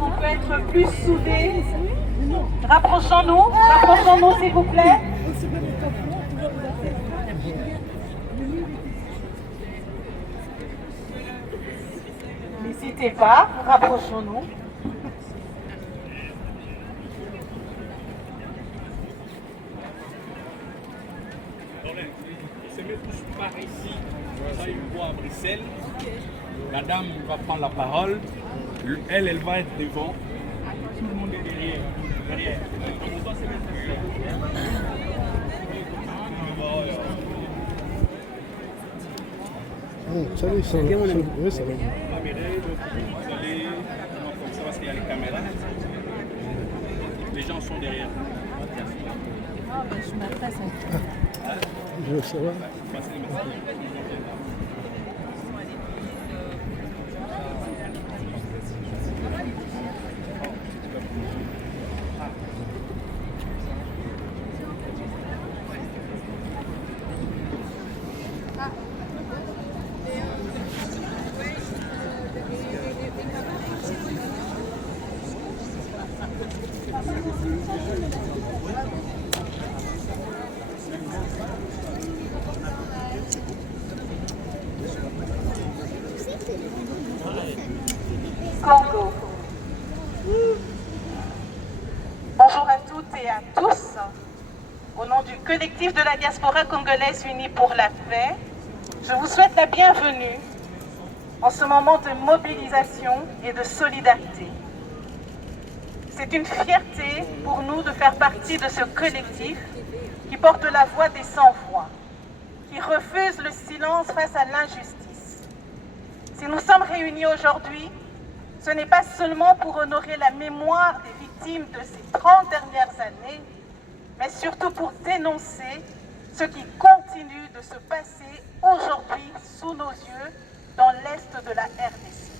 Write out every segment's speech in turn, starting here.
On peut être plus soudés. Rapprochons-nous s'il vous plaît. N'hésitez pas, rapprochons-nous. C'est mieux tous par ici. Ça, une voix à Bruxelles. La dame va prendre la parole. Elle va être devant. Tout le monde est derrière. On doit se mettre salut, ça va. Oui, ça va. Vous allez comme ça parce qu'il y a les caméras. Les gens sont derrière. Je m'adresse à Je veux savoir. Congo. Bonjour à toutes et à tous. Au nom du collectif de la diaspora congolaise unie pour la paix, je vous souhaite la bienvenue en ce moment de mobilisation et de solidarité. C'est une fierté pour nous de faire partie de ce collectif qui porte la voix des sans-voix, qui refuse le silence face à l'injustice. Si nous sommes réunis aujourd'hui, ce n'est pas seulement pour honorer la mémoire des victimes de ces 30 dernières années, mais surtout pour dénoncer ce qui continue de se passer aujourd'hui sous nos yeux dans l'Est de la RDC.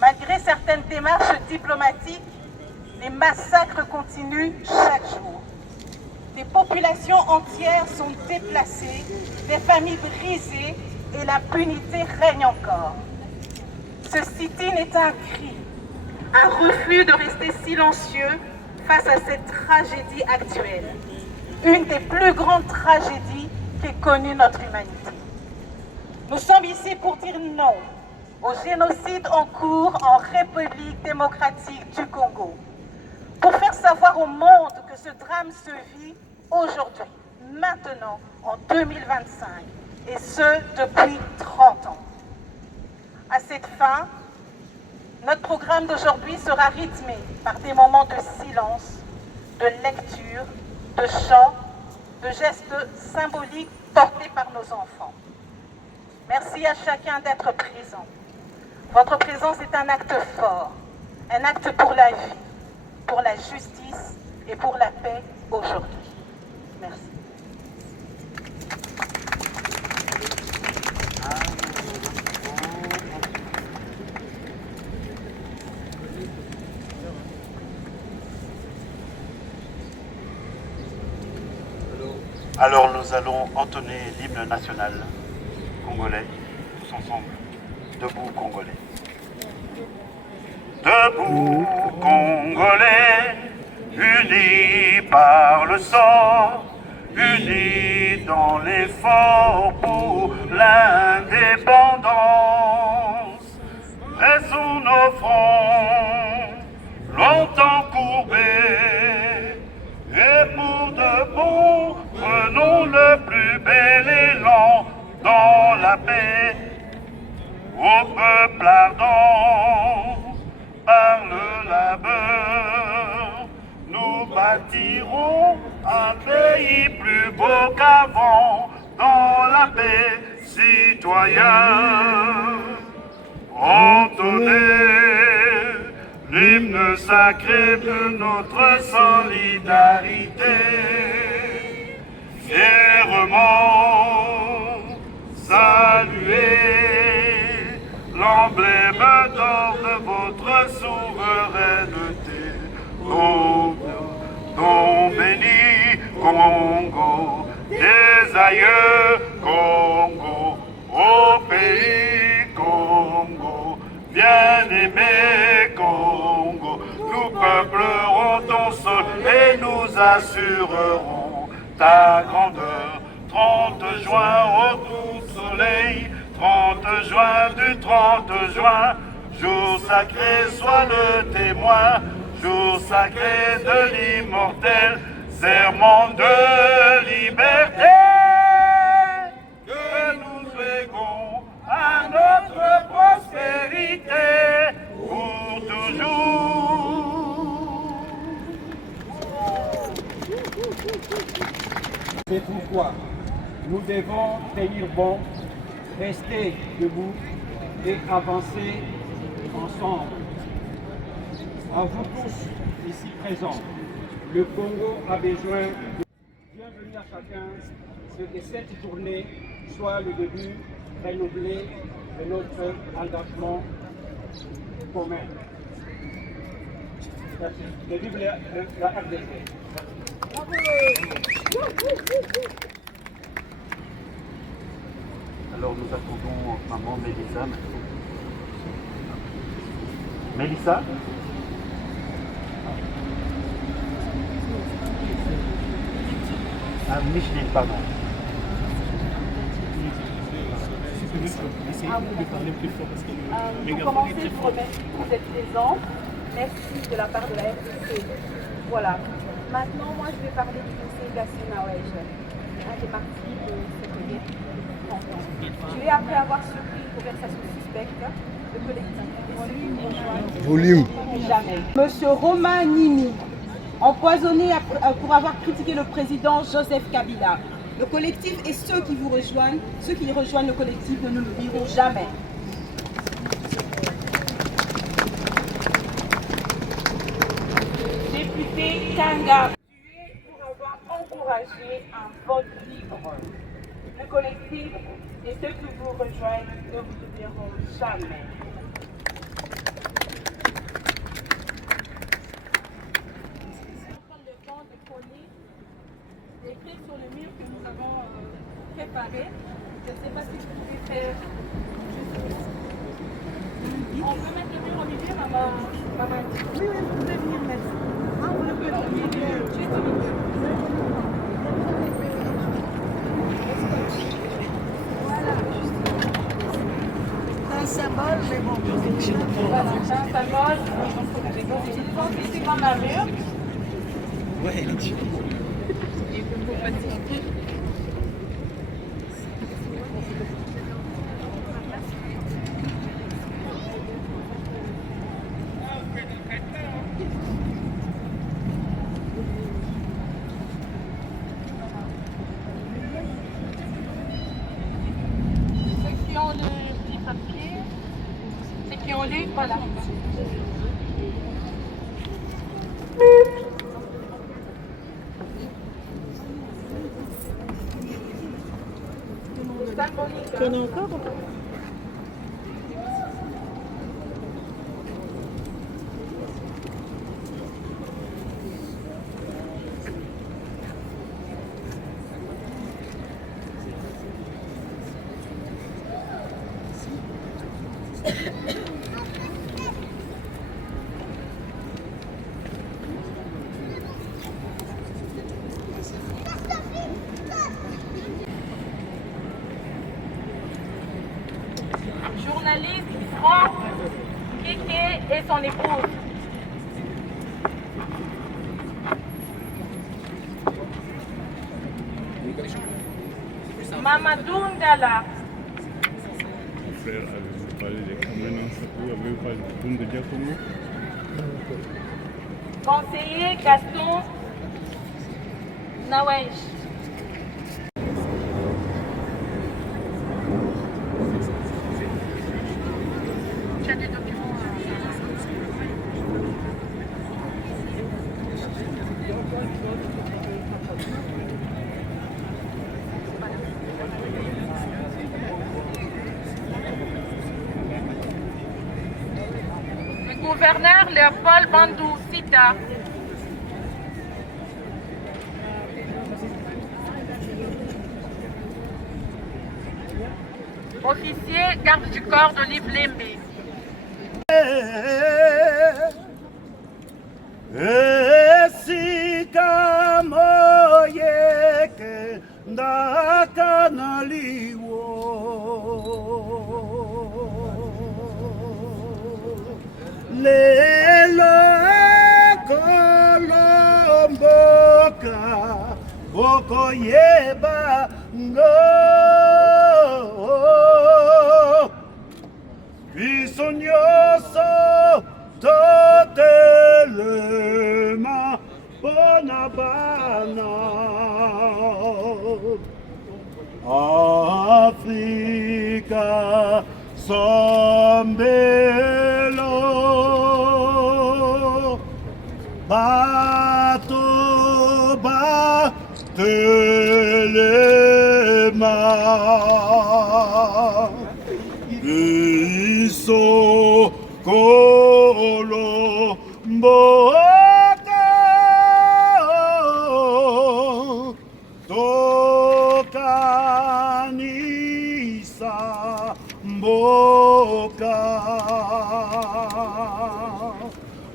Malgré certaines démarches diplomatiques, les massacres continuent chaque jour. Des populations entières sont déplacées, des familles brisées et l'impunité règne encore. Ce sit-in est un cri, un refus de rester silencieux face à cette tragédie actuelle, une des plus grandes tragédies qu'ait connue notre humanité. Nous sommes ici pour dire non au génocide en cours en République démocratique du Congo, pour faire savoir au monde que ce drame se vit aujourd'hui, maintenant, en 2025, et ce, depuis 30 ans. À cette fin, notre programme d'aujourd'hui sera rythmé par des moments de silence, de lecture, de chant, de gestes symboliques portés par nos enfants. Merci à chacun d'être présent. Votre présence est un acte fort, un acte pour la vie, pour la justice et pour la paix aujourd'hui. Merci. Alors nous allons entonner l'hymne national congolais, tous ensemble. Debout Congolais. Debout Congolais, unis par le sang, unis dans l'effort pour l'indépendance. Dressons nos fronts, longtemps courbés, et pour de bon, prenons le plus bel élan dans la paix. Au peuple ardent, par le labeur, nous bâtirons un pays plus beau qu'avant, dans la paix, citoyens. Entonnez l'hymne sacré de notre solidarité, fièrement saluez l'emblème d'or de votre souveraineté. Don béni, Congo, des aïeux, Congo, au pays Congo, bien-aimé Congo, nous peuplerons ton sol et nous assurerons ta grandeur. 30 juin au tout soleil, 30 juin du 30 juin, jour sacré, sois le témoin, jour sacré de l'immortel, serment de liberté, que nous léguons à notre prospérité pour toujours. C'est pourquoi nous devons tenir bon, rester debout et avancer ensemble. À vous tous ici présents, le Congo a besoin de bienvenue à chacun, que cette journée soit le début renouvelé de notre engagement commun. Merci. Et vive la RDC. Alors nous attendons maman Mélissa maintenant. Mélissa? Ah, Micheline, pardon. Essayez de parler plus fort parce que pour commencer, je vous remercie pour cette présence. Merci de la part de la RDC. Voilà. Maintenant, moi, je vais parler du conseil national, un des partis de cette guerre. Tu es après avoir surpris une conversation suspecte, le collectif Volume. jamais. Monsieur Romain Nimi, empoisonné pour avoir critiqué le président Joseph Kabila. Le collectif et ceux qui vous rejoignent, ceux qui rejoignent le collectif ne nous l'oublieront jamais. Député Kanga, tué pour avoir encouragé un vote libre. Le collectif et ceux qui vous rejoignent ne vous oublieront jamais. Le vent de coller écrit sur le mur que nous avons préparé. Je ne sais pas si vous pouvez faire juste On peut mettre le mur au milieu, maman? Oui, oui, vous pouvez venir mettre. Ah, on le peut au milieu. Juste au milieu. Voilà. C'est un symbole, mais bon. Voilà, c'est un symbole. Ils vont glisser dans la mur. Ouais, ceux qui ont le petit papier, ceux qui ont lu, voilà. Tu en as encore ou pas? Journaliste Franck Kéké et son épouse. Mamadou Ndala. Mon frère avait parlé des Camerounais, avait parlé de Toumbe Diakomo. Conseiller Gaston Nawesh. Le gouverneur Léopold Bandou Sita. Officier garde du corps d'Olive Lembe. Esika moyeke ndaka naliwo lelo kolomboka okoyeba ngo biso nyonso totelema mpona bana Afrika sombelo bato batelema biso kolomboka tokanisa mboka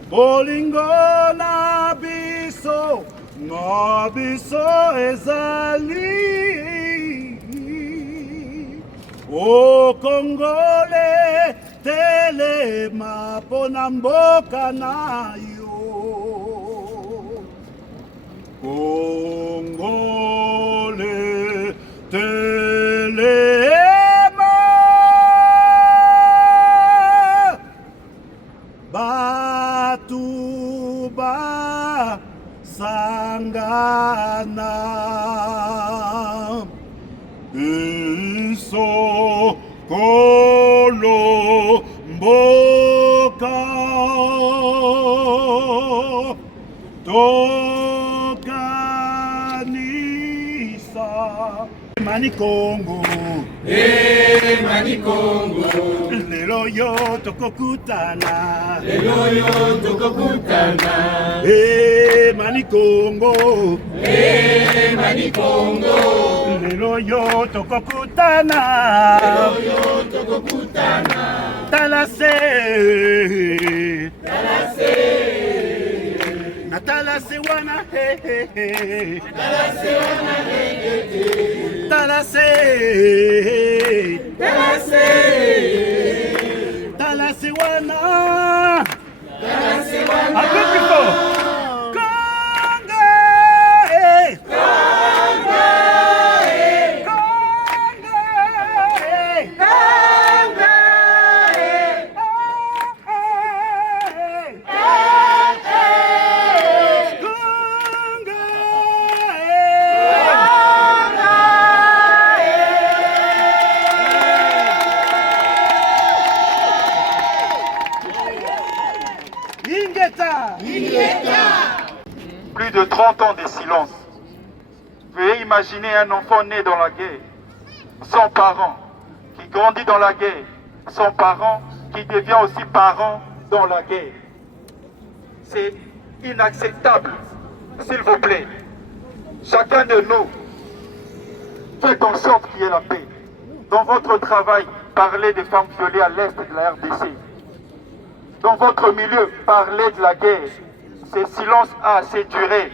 bolingo na biso ezali o Kongole telema pona mboka na yo Kongole telema batu ba sangana biso kolomboka tokanisa Mani Congo Mani Congo lelo yo tokokutana Mani Congo Mani Congo lelo yo tokokutana talase na talase wana talase talase wana un peu plus fort. Plus de 30 ans de silence. Veuillez imaginer un enfant né dans la guerre, sans parents, qui grandit dans la guerre, sans parents, qui devient aussi parent dans la guerre. C'est inacceptable, s'il vous plaît. Chacun de nous, faites en sorte qu'il y ait la paix. Dans votre travail, parlez des femmes violées à l'est de la RDC. Dans votre milieu, parlez de la guerre. Ce silence a assez duré.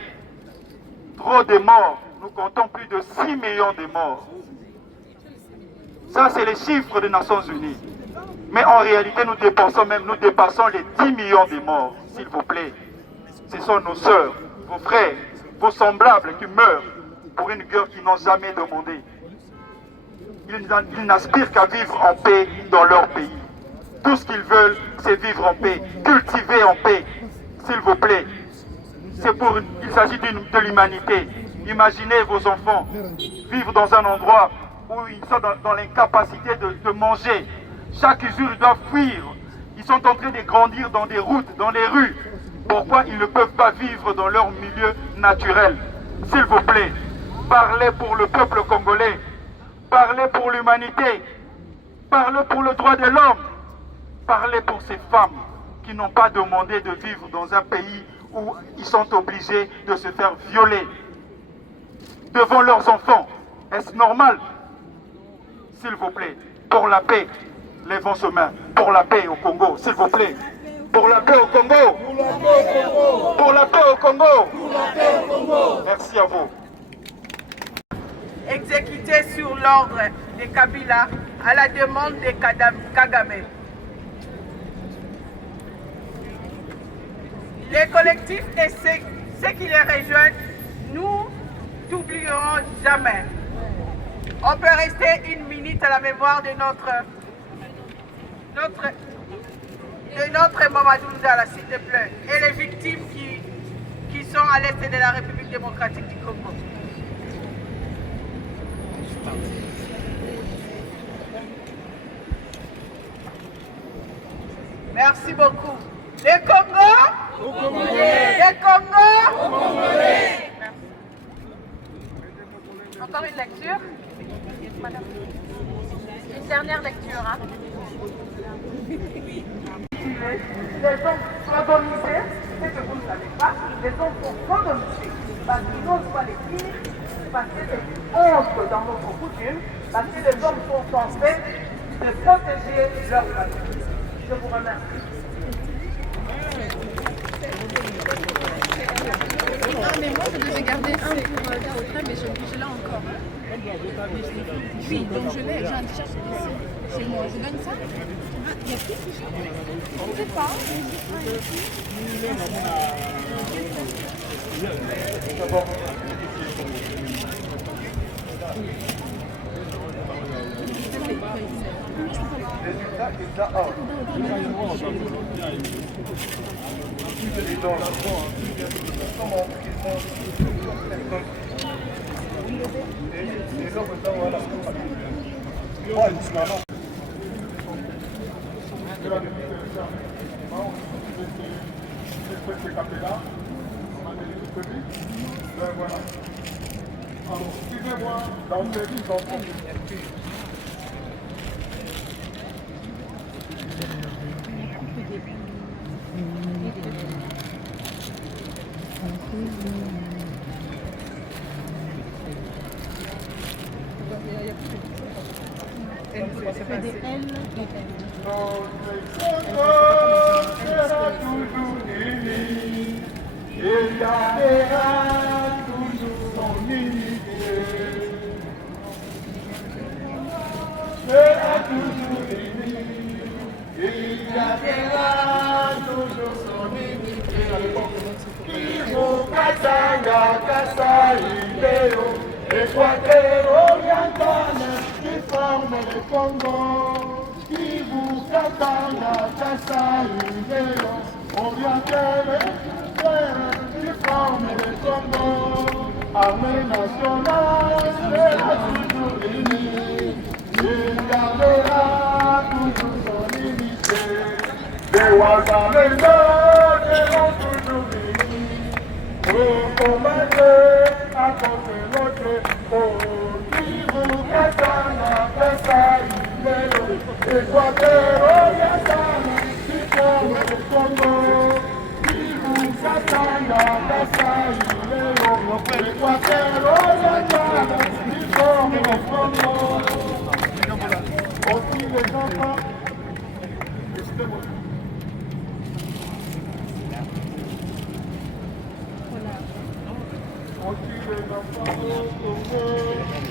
Trop de morts. Nous comptons plus de 6 millions de morts. Ça, c'est les chiffres des Nations Unies. Mais en réalité, nous dépassons les 10 millions de morts, s'il vous plaît. Ce sont nos sœurs, vos frères, vos semblables qui meurent pour une guerre qu'ils n'ont jamais demandé. Ils n'aspirent qu'à vivre en paix dans leur pays. Tout ce qu'ils veulent, c'est vivre en paix, cultiver en paix, s'il vous plaît. Il s'agit de l'humanité. Imaginez vos enfants vivre dans un endroit où ils sont dans l'incapacité de manger. Chaque jour, ils doivent fuir. Ils sont en train de grandir dans des routes, dans les rues. Pourquoi ils ne peuvent pas vivre dans leur milieu naturel? S'il vous plaît, parlez pour le peuple congolais. Parlez pour l'humanité. Parlez pour le droit de l'homme. Parlez pour ces femmes qui n'ont pas demandé de vivre dans un pays où ils sont obligés de se faire violer devant leurs enfants. Est-ce normal? S'il vous plaît, pour la paix, levons ce main. Pour la paix au Congo, s'il vous plaît. Pour la paix au Congo. Pour la paix au Congo. Merci à vous. Exécuté sur l'ordre de Kabila à la demande de Kagame. Les collectifs et ceux qui les rejoignent, nous n'oublierons jamais. On peut rester une minute à la mémoire de notre Mamadou Ndala, s'il te plaît, et les victimes qui sont à l'est de la République démocratique du Congo. Merci beaucoup. Les Congo, les Congo, encore une lecture, madame. Une dernière lecture, hein. Les hommes sodomisés, c'est que vous ne savez pas, les hommes sont sodomisés parce qu'ils n'osent pas les dire, parce que c'est une honte dans notre coutume, parce que les hommes sont censés de protéger leur famille. Je vous remercie. Ah, mais moi je devais garder un pour Gaotra, mais je l'ai encore. Oui, donc je l'ai, j'ai un t-shirt chez moi. Je donne ça. Ah, il y a plus de t-shirt. Je ne sais pas. Excusez-moi, dans le début, Il gardera toujours son unité. Sera toujours uni. Il gardera toujours son unité. Kivu, Katanga, Kasai, Léo, Équateur oriental, qui forment le Congo. Kivu, Katanga, Kasai, Léo, oriental, qui forme le Congo. Armée nationale sera toujours unie. Il gardera toujours son unité. Les Ouattara seront toujours unis. Pour combattre à cause de notre peau. Kivu, Katanga, Kasai, Léo, Équateur oriental, qui forme le Congo. Katanga, Kasai, Léo, Équateur oriental, qui forment le Congo. Aussi les enfants.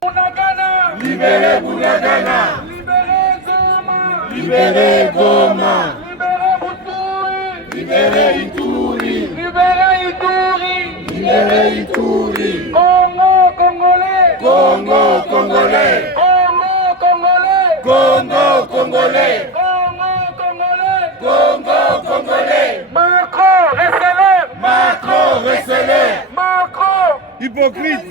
Bunagana! Libérez Bunagana! Libérez Goma! Libérez Goma! Libérez Buturi! Libérez Ituri! Libérez Ituri! Libérez Ituri! Congo Congolais! Congo Congolais! Congo Congolais! Congo Congolais! Congo Congolais! Congo Congolais! Macron, recélère! Macron, recélère! Macron! Hypocrite!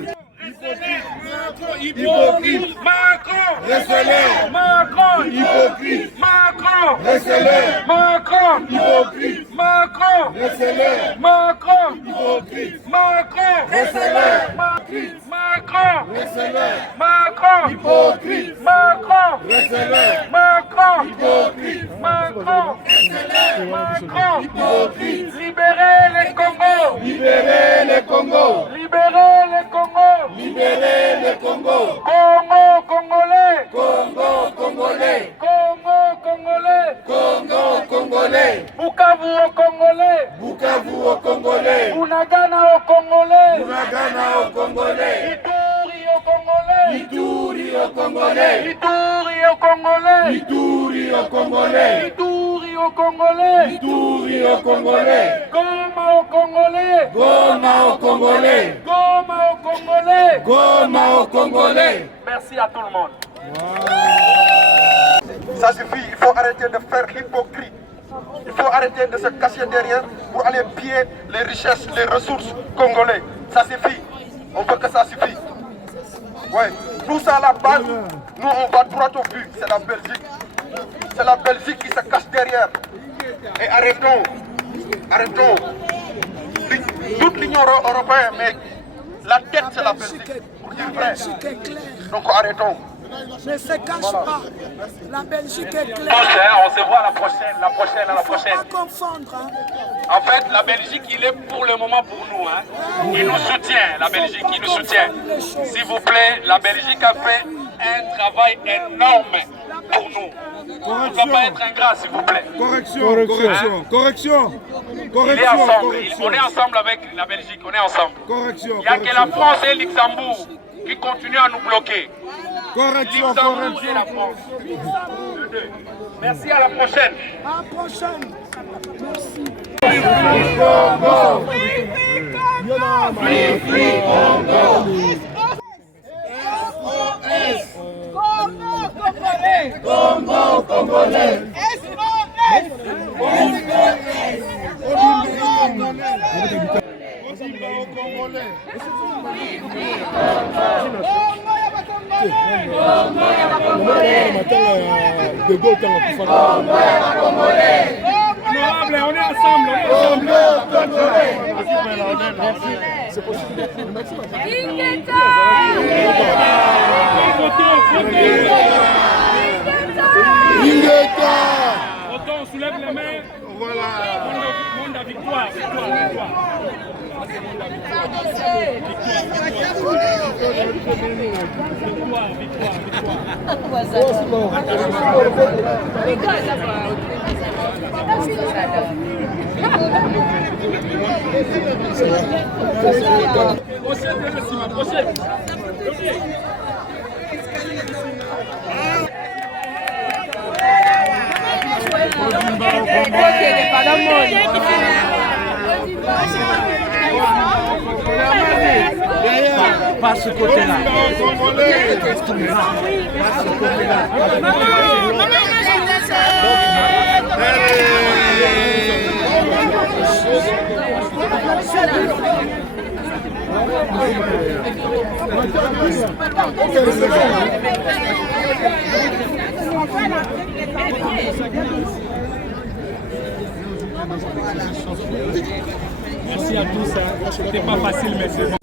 Hypocrite! Macron! Recélère! Macron! Hypocrite! Macron! Recélère! Macron! Hypocrite! Macron! Recélère! Macron! Hypocrite! Macron! Recélère! Macron! Recélère! Macron! Hypocrite! Macron! Recélère! Macron! Hypocrite! Macron! Macron! Hypocrite! Libérez les Congos! Libérez les Congo! Libérez les Congos! Libérez les Congo! Congo Congolais! Congo Congolais! Congo Congolais! Congo Congolais! Bukavu au Congolais! Bukavu au Congolais! Bunagana au Congolais! Bunagana au Congolais! Ituri au Congolais! Ituri au Congolais! Ituri au Congolais! Ituri au Congolais! Ituri au Congolais! Ituri au Congolais! Goma au Congolais! Goma au Congolais! Goma au Congolais! Goma au Congolais! Merci à tout le monde. Ça suffit, il faut arrêter de faire l'hypocrite. Il faut arrêter de se cacher derrière pour aller piller les richesses, les ressources congolais. Ça suffit. On veut que ça suffise. Ouais. Nous, ça à la base, nous on va droit au but. C'est la Belgique. C'est la Belgique qui se cache derrière. Et arrêtons. Arrêtons. Toute l'Union européenne, mais la tête c'est la Belgique. Pour dire vrai. Donc arrêtons. Ne se cache pas. La Belgique est claire. On se voit la prochaine. Il ne faut pas confondre. Hein. En fait, la Belgique, il est pour le moment pour nous. Hein. Il nous soutient, la Belgique, il nous soutient. S'il vous plaît, la Belgique a fait un travail énorme pour nous. On ne va pas être ingrat, s'il vous plaît. Correction, correction, Hein? correction. Il est ensemble. On est ensemble avec la Belgique, on est ensemble. Correction. Il n'y a que la France et le Luxembourg qui continuent à nous bloquer. Correction, Luxembourg et la France. Merci, à la prochaine. À la prochaine. Merci. Congo Congolais! Honorable, on est ensemble, on soulève les mains. Voilà. Monde à victoire, victoire, victoire. Pas ce côté-là. Merci à tous. C'était pas facile, mais c'est bon.